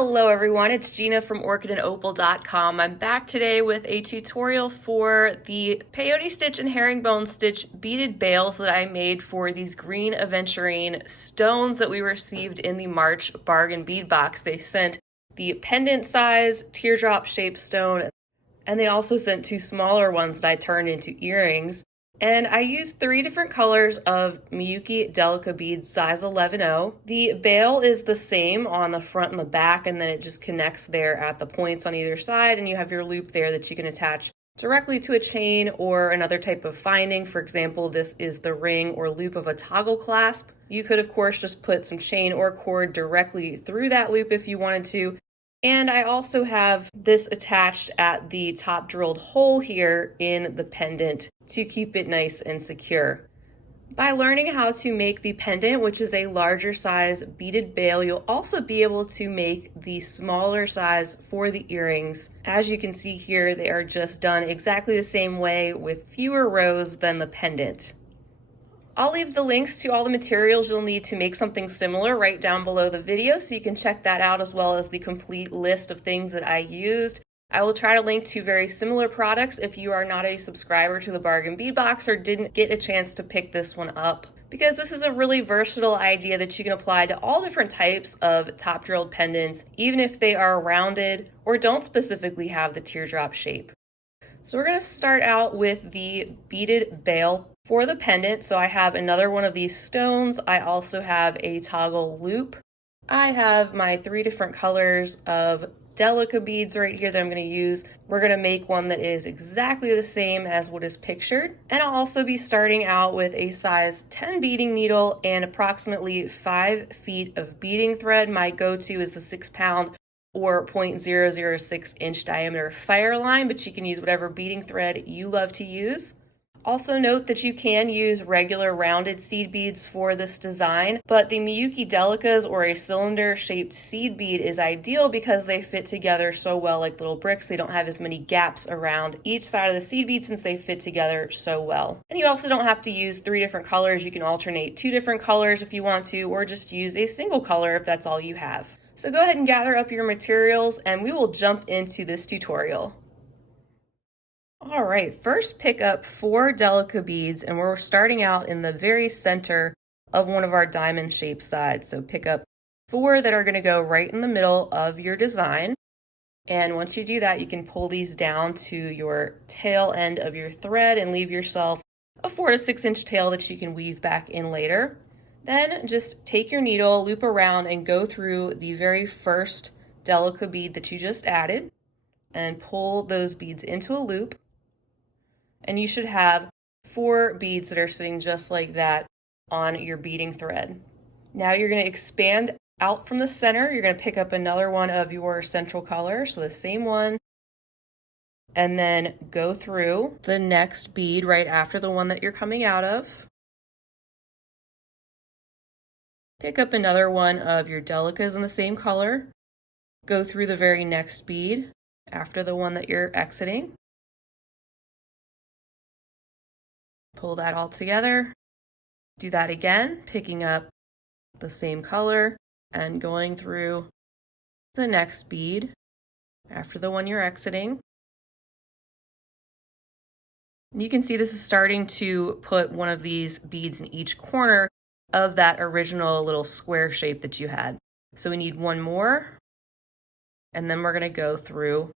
Hello everyone, it's Gina from orchidandopal.com. I'm back today with a tutorial for the peyote stitch and herringbone stitch beaded bails that I made for these green aventurine stones that we received in the March bargain bead box. They sent the pendant size teardrop shaped stone, and they also sent two smaller ones that I turned into earrings. And I used 3 different colors of Miyuki Delica Beads size 11-0. The bail is the same on the front and the back, and then it just connects there at the points on either side, and you have your loop there that you can attach directly to a chain or another type of finding. For example, this is the ring or loop of a toggle clasp. You could, of course, just put some chain or cord directly through that loop if you wanted to. And I also have this attached at the top drilled hole here in the pendant to keep it nice and secure. By learning how to make the pendant, which is a larger size beaded bail, you'll also be able to make the smaller size for the earrings. As you can see here, they are just done exactly the same way with fewer rows than the pendant. I'll leave the links to all the materials you'll need to make something similar right down below the video, so you can check that out, as well as the complete list of things that I used. I will try to link to very similar products if you are not a subscriber to the Bargain Bead Box or didn't get a chance to pick this one up, because this is a really versatile idea that you can apply to all different types of top drilled pendants, even if they are rounded or don't specifically have the teardrop shape. So we're going to start out with the beaded bail for the pendant. So I have another one of these stones. I also have a toggle loop. I have my 3 different colors of Delica beads right here that I'm going to use. We're going to make one that is exactly the same as what is pictured. And I'll also be starting out with a size 10 beading needle and approximately 5 feet of beading thread. My go-to is the 6-pound or 0.006 inch diameter Fireline, but you can use whatever beading thread you love to use. Also note that you can use regular rounded seed beads for this design, but the Miyuki Delicas or a cylinder shaped seed bead is ideal because they fit together so well like little bricks. They don't have as many gaps around each side of the seed bead since they fit together so well. And you also don't have to use 3 different colors. You can alternate 2 different colors if you want to, or just use a single color if that's all you have. So go ahead and gather up your materials and we will jump into this tutorial. All right, first pick up 4 Delica beads, and we're starting out in the very center of one of our diamond shaped sides. So pick up 4 that are going to go right in the middle of your design. And once you do that, you can pull these down to your tail end of your thread and leave yourself a 4 to 6 inch tail that you can weave back in later. Then just take your needle, loop around, and go through the very first Delica bead that you just added and pull those beads into a loop. And you should have 4 beads that are sitting just like that on your beading thread. Now you're going to expand out from the center. You're going to pick up another one of your central color, so the same one, and then go through the next bead right after the one that you're coming out of. Pick up another one of your Delicas in the same color. Go through the very next bead after the one that you're exiting. Pull that all together. Do that again, picking up the same color and going through the next bead after the one you're exiting. And you can see this is starting to put one of these beads in each corner of that original little square shape that you had. So we need 1 more, and then we're going to go through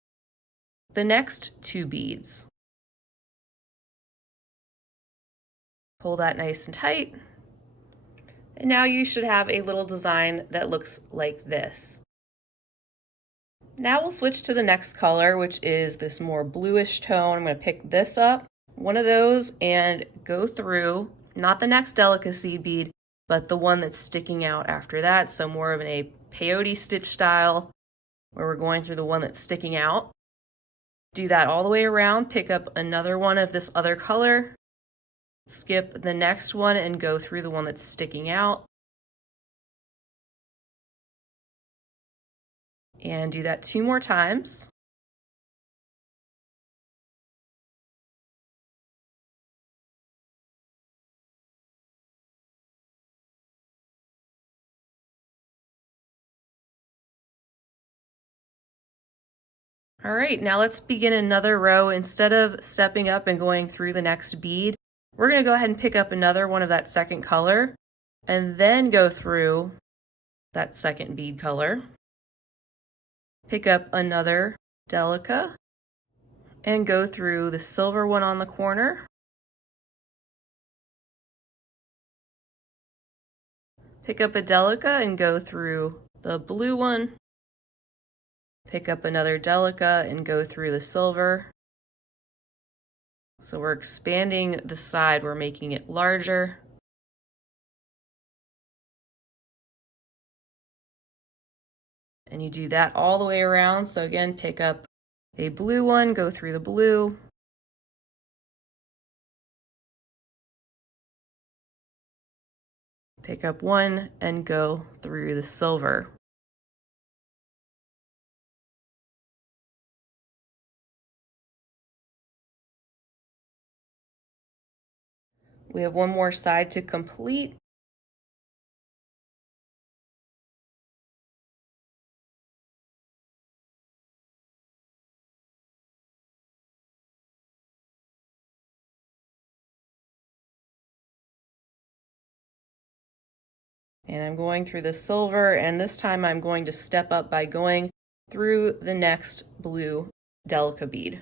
the next 2 beads. Pull that nice and tight. And now you should have a little design that looks like this. Now we'll switch to the next color, which is this more bluish tone. I'm going to pick this up, one of those, and go through, not the next Delica seed bead, but the one that's sticking out after that. So more of a peyote stitch style, where we're going through the one that's sticking out. Do that all the way around, pick up another one of this other color, skip the next one and go through the one that's sticking out. And do that 2 more times. All right, now let's begin another row. Instead of stepping up and going through the next bead, we're going to go ahead and pick up another one of that second color and then go through that second bead color. Pick up another Delica and go through the silver one on the corner. Pick up a Delica and go through the blue one. Pick up another Delica and go through the silver. So we're expanding the side, we're making it larger. And you do that all the way around. So again, pick up a blue one, go through the blue. Pick up one and go through the silver. We have one more side to complete. And I'm going through the silver, and this time I'm going to step up by going through the next blue Delica bead.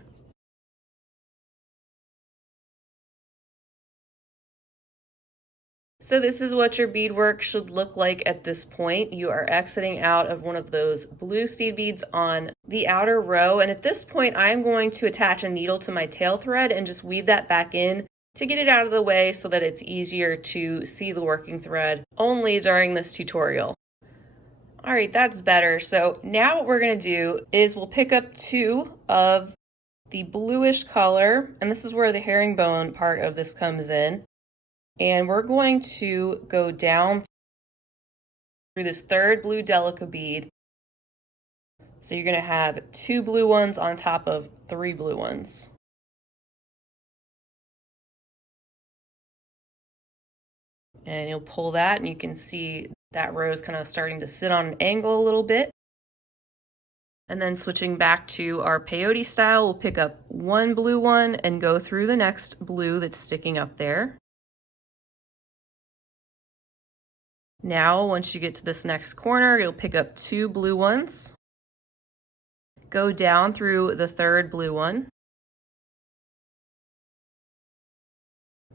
So this is what your beadwork should look like at this point. You are exiting out of one of those blue seed beads on the outer row, and at this point I'm going to attach a needle to my tail thread and just weave that back in to get it out of the way so that it's easier to see the working thread only during this tutorial. All right, that's better. So now what we're gonna do is we'll pick up two of the bluish color, and this is where the herringbone part of this comes in. And we're going to go down through this third blue Delica bead. So you're gonna have two blue ones on top of three blue ones. And you'll pull that and you can see that row is kind of starting to sit on an angle a little bit. And then switching back to our peyote style, we'll pick up one blue one and go through the next blue that's sticking up there. Now, once you get to this next corner, you'll pick up two blue ones, go down through the third blue one.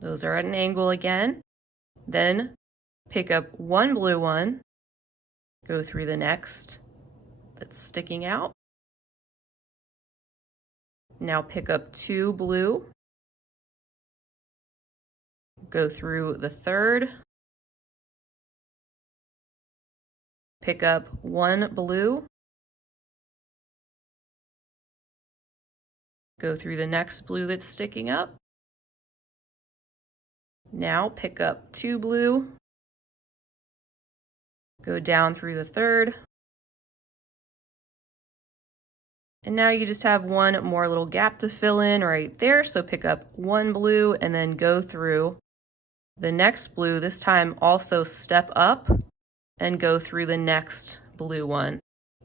Those are at an angle again. Then pick up one blue one, go through the next that's sticking out. Now pick up two blue, go through the third, pick up one blue, go through the next blue that's sticking up. Now pick up two blue, go down through the third, and now you just have one more little gap to fill in right there. So pick up one blue and then go through the next blue. This time also step up and go through the next blue one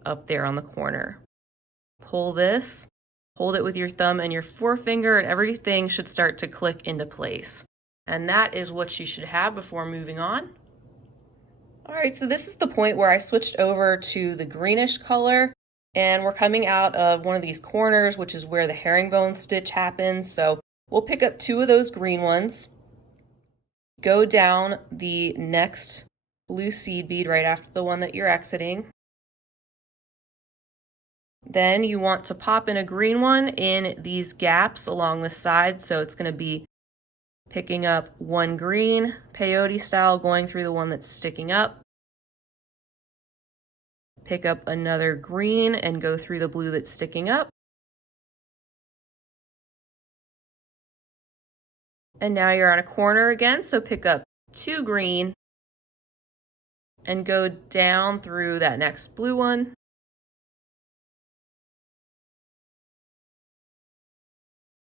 up there on the corner. Pull this, hold it with your thumb and your forefinger, and everything should start to click into place. And that is what you should have before moving on. All right, so this is the point where I switched over to the greenish color, and we're coming out of one of these corners, which is where the herringbone stitch happens. So we'll pick up two of those green ones, go down the next blue seed bead right after the one that you're exiting. Then you want to pop in a green one in these gaps along the side. So it's going to be picking up one green, peyote style, going through the one that's sticking up. Pick up another green and go through the blue that's sticking up. And now you're on a corner again, so pick up two green and go down through that next blue one.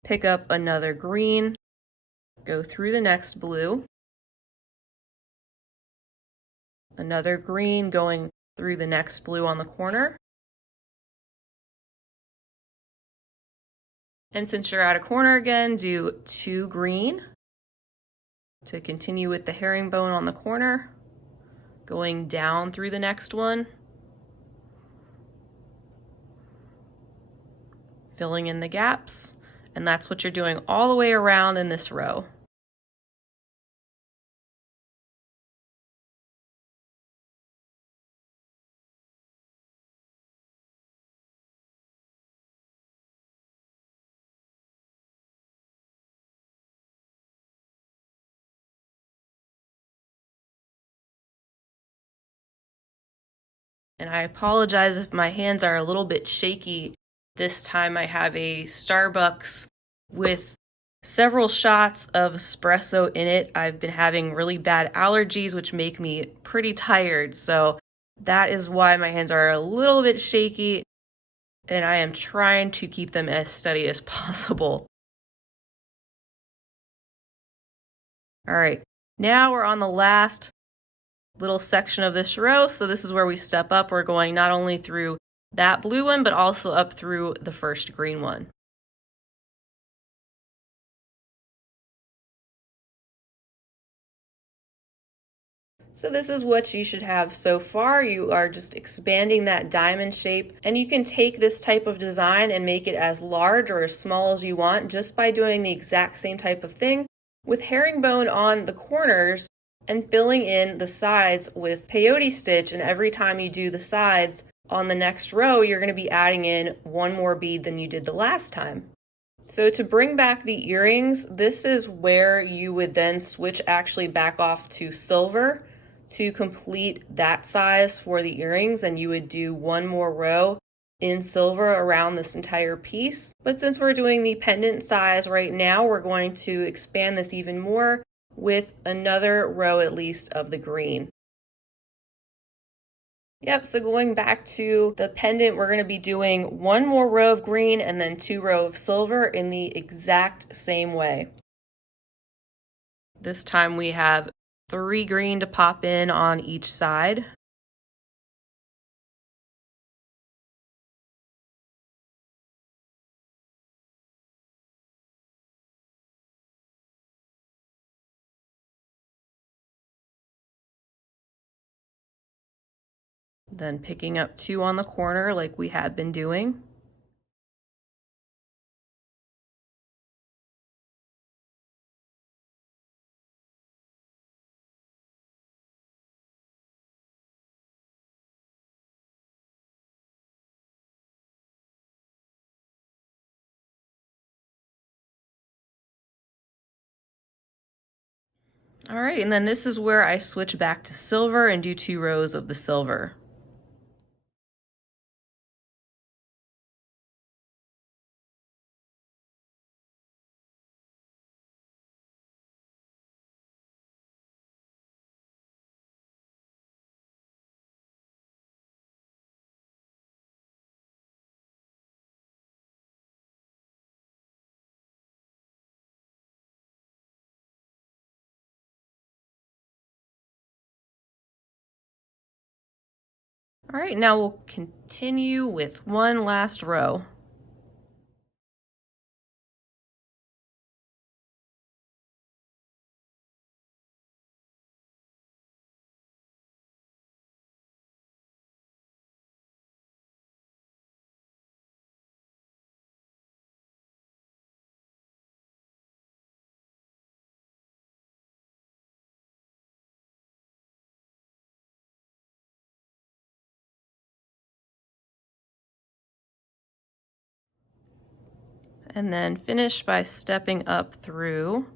Pick up another green, go through the next blue. Another green going through the next blue on the corner. And since you're at a corner again, do 2 green to continue with the herringbone on the corner, going down through the next one, filling in the gaps, and that's what you're doing all the way around in this row. And I apologize if my hands are a little bit shaky. This time I have a Starbucks with several shots of espresso in it. I've been having really bad allergies, which make me pretty tired. So that is why my hands are a little bit shaky, and I am trying to keep them as steady as possible. All right, now we're on the last little section of this row. So this is where we step up. We're going not only through that blue one, but also up through the first green one. So this is what you should have so far. You are just expanding that diamond shape, and you can take this type of design and make it as large or as small as you want just by doing the exact same type of thing with herringbone on the corners and filling in the sides with peyote stitch. And every time you do the sides on the next row, you're going to be adding in 1 more bead than you did the last time. So to bring back the earrings, this is where you would then switch actually back off to silver to complete that size for the earrings, and you would do 1 more row in silver around this entire piece. But since we're doing the pendant size right now, we're going to expand this even more with another row at least of the green. Yep, so going back to the pendant, we're going to be doing 1 more row of green and then 2 rows of silver in the exact same way. This time we have 3 green to pop in on each side. Then picking up 2 on the corner like we had been doing. All right, and then this is where I switch back to silver and do 2 rows of the silver. All right, now we'll continue with 1 last row. And then finish by stepping up through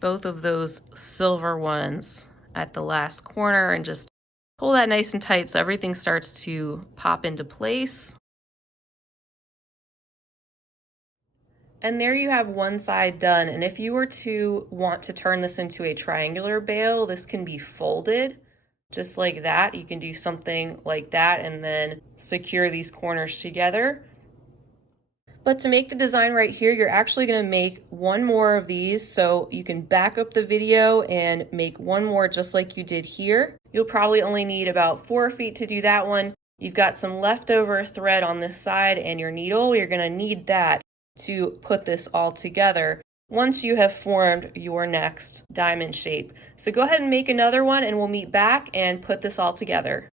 both of those silver ones at the last corner and just pull that nice and tight so everything starts to pop into place. And there you have one side done. And if you were to want to turn this into a triangular bail, this can be folded just like that. You can do something like that and then secure these corners together. But to make the design right here, you're actually going to make 1 more of these, so you can back up the video and make 1 more just like you did here. You'll probably only need about 4 feet to do that one. You've got some leftover thread on this side and your needle. You're going to need that to put this all together once you have formed your next diamond shape. So go ahead and make another one and we'll meet back and put this all together.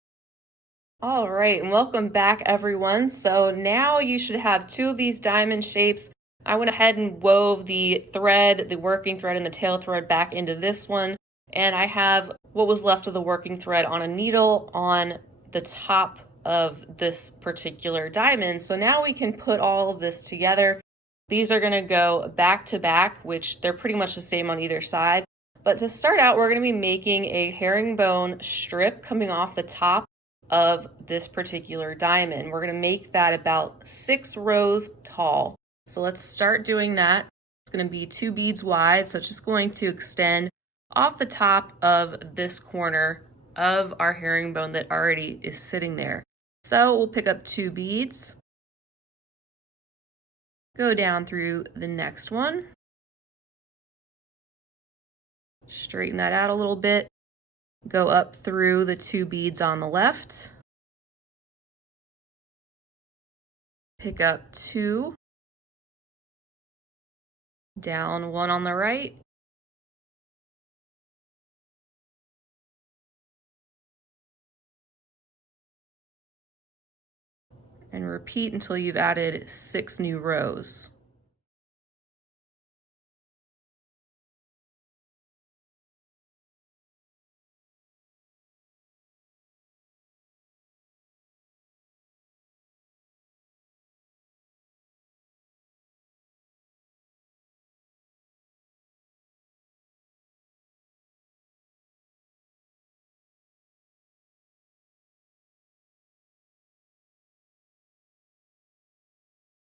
All right, and welcome back everyone. So now you should have 2 of these diamond shapes. I went ahead and wove the thread, the working thread and the tail thread back into this one. And I have what was left of the working thread on a needle on the top of this particular diamond. So now we can put all of this together. These are gonna go back to back, which they're pretty much the same on either side. But to start out, we're gonna be making a herringbone strip coming off the top of this particular diamond. We're gonna make that about 6 rows tall. So let's start doing that. It's gonna be 2 beads wide, so it's just going to extend off the top of this corner of our herringbone that already is sitting there. So we'll pick up 2 beads, go down through the next one, straighten that out a little bit, go up through the 2 beads on the left, pick up 2, down 1 on the right, and repeat until you've added 6 new rows.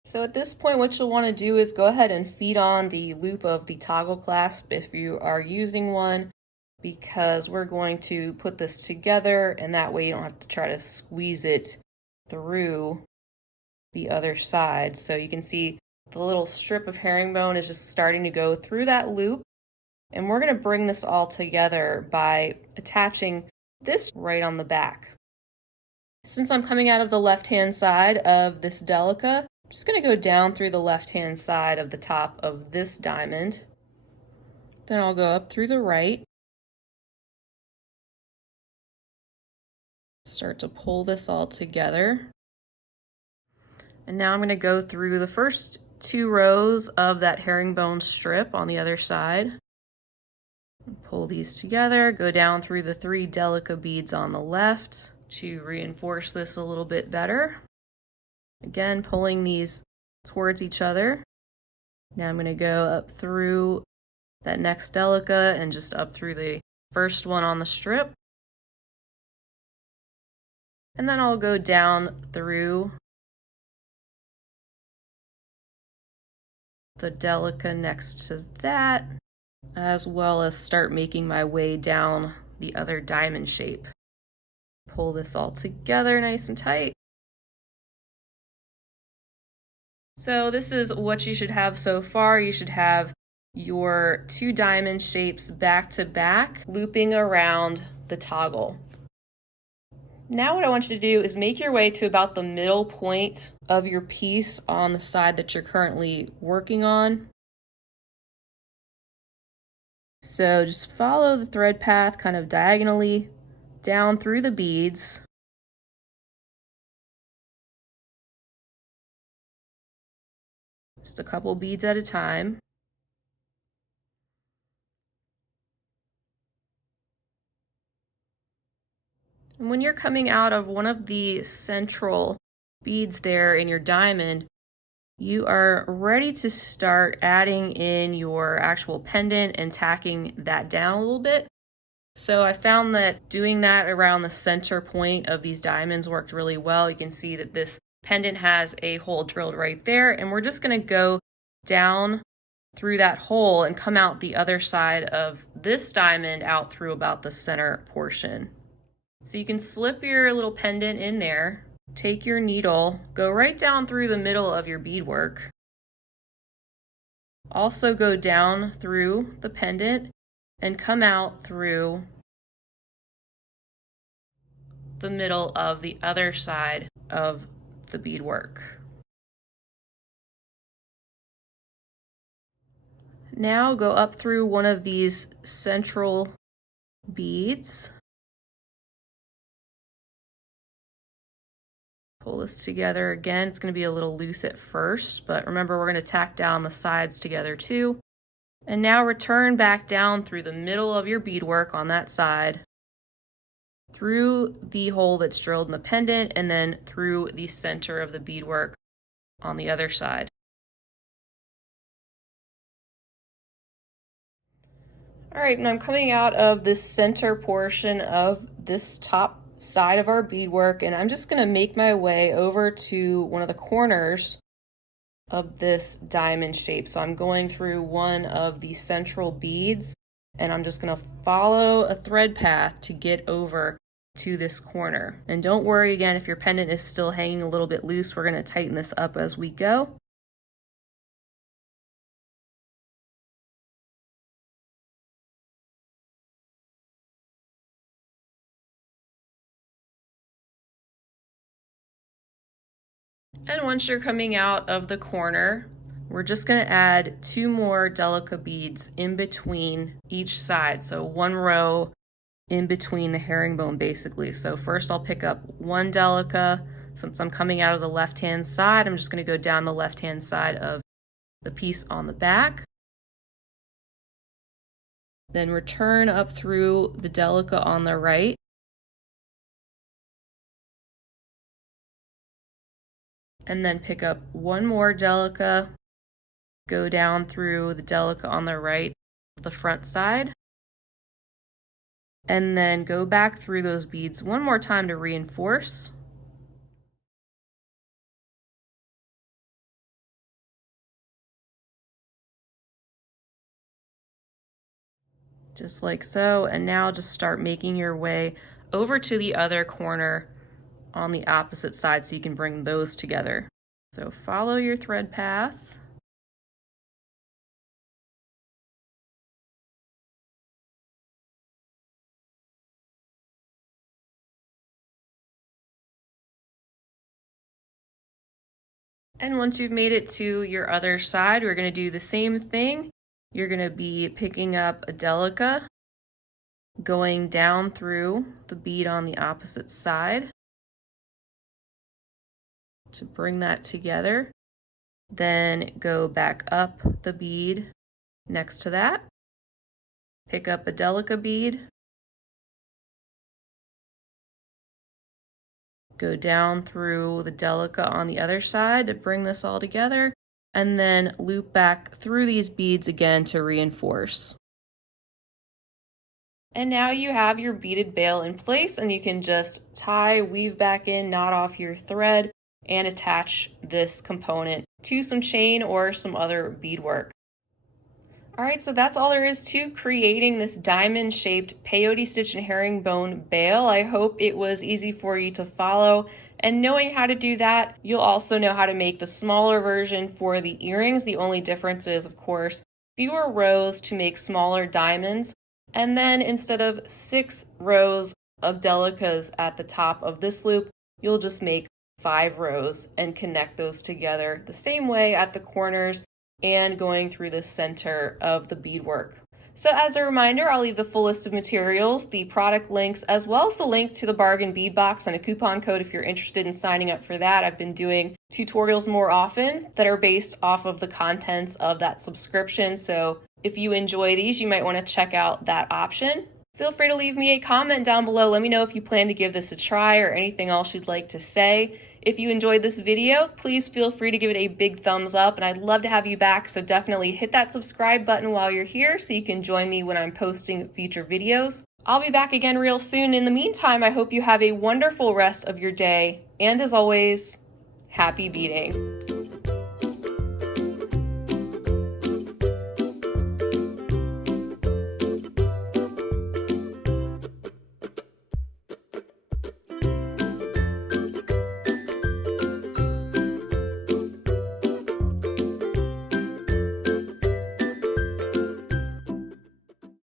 So at this point, what you'll want to do is go ahead and feed on the loop of the toggle clasp if you are using one, because we're going to put this together and that way you don't have to try to squeeze it through the other side. So you can see the little strip of herringbone is just starting to go through that loop. And we're going to bring this all together by attaching this right on the back. Since I'm coming out of the left-hand side of this Delica, I'm just going to go down through the left-hand side of the top of this diamond. Then I'll go up through the right. Start to pull this all together. And now I'm going to go through the first 2 rows of that herringbone strip on the other side. Pull these together, go down through the 3 Delica beads on the left to reinforce this a little bit better. Again, pulling these towards each other. Now I'm going to go up through that next Delica and just up through the first one on the strip. And then I'll go down through the Delica next to that, as well as start making my way down the other diamond shape. Pull this all together nice and tight. So this is what you should have so far. You should have your 2 diamond shapes back to back, looping around the toggle. Now what I want you to do is make your way to about the middle point of your piece on the side that you're currently working on. So just follow the thread path kind of diagonally down through the beads. Just a couple beads at a time. And when you're coming out of one of the central beads there in your diamond, you are ready to start adding in your actual pendant and tacking that down a little bit. So I found that doing that around the center point of these diamonds worked really well. You can see that this pendant has a hole drilled right there, and we're just going to go down through that hole and come out the other side of this diamond out through about the center portion. So you can slip your little pendant in there, take your needle, go right down through the middle of your beadwork. Also go down through the pendant and come out through the middle of the other side of the beadwork. Now go up through one of these central beads. Pull this together again. It's going to be a little loose at first, but remember we're going to tack down the sides together too. And now return back down through the middle of your beadwork on that side, through the hole that's drilled in the pendant, and then through the center of the beadwork on the other side. All right, and I'm coming out of this center portion of this top side of our beadwork, and I'm just going to make my way over to one of the corners of this diamond shape. So I'm going through one of the central beads, and I'm just going to follow a thread path to get over to this corner. And don't worry again if your pendant is still hanging a little bit loose, we're going to tighten this up as we go. And once you're coming out of the corner, we're just going to add 2 more Delica beads in between each side. So 1 row in between the herringbone basically. So first I'll pick up 1 Delica. Since I'm coming out of the left-hand side, I'm just going to go down the left-hand side of the piece on the back. Then return up through the Delica on the right. And then pick up 1 more Delica, go down through the Delica on the right, the front side, and then go back through those beads 1 more time to reinforce. Just like so, and now just start making your way over to the other corner on the opposite side so you can bring those together. So follow your thread path. And once you've made it to your other side, we're going to do the same thing. You're going to be picking up a Delica, going down through the bead on the opposite side to bring that together. Then go back up the bead next to that, pick up a Delica bead, go down through the Delica on the other side to bring this all together, and then loop back through these beads again to reinforce. And now you have your beaded bail in place, and you can just tie, weave back in, knot off your thread, and attach this component to some chain or some other beadwork. All right, so that's all there is to creating this diamond-shaped peyote stitch and herringbone bail. I hope it was easy for you to follow. And knowing how to do that, you'll also know how to make the smaller version for the earrings. The only difference is, of course, fewer rows to make smaller diamonds. And then instead of 6 rows of Delicas at the top of this loop, you'll just make 5 rows and connect those together the same way at the corners and going through the center of the beadwork. So as a reminder, I'll leave the full list of materials, the product links, as well as the link to the bargain bead box and a coupon code if you're interested in signing up for that. I've been doing tutorials more often that are based off of the contents of that subscription. So if you enjoy these, you might want to check out that option. Feel free to leave me a comment down below. Let me know if you plan to give this a try or anything else you'd like to say. If you enjoyed this video, please feel free to give it a big thumbs up, and I'd love to have you back, so definitely hit that subscribe button while you're here so you can join me when I'm posting future videos. I'll be back again real soon. In the meantime, I hope you have a wonderful rest of your day, and as always, happy beading.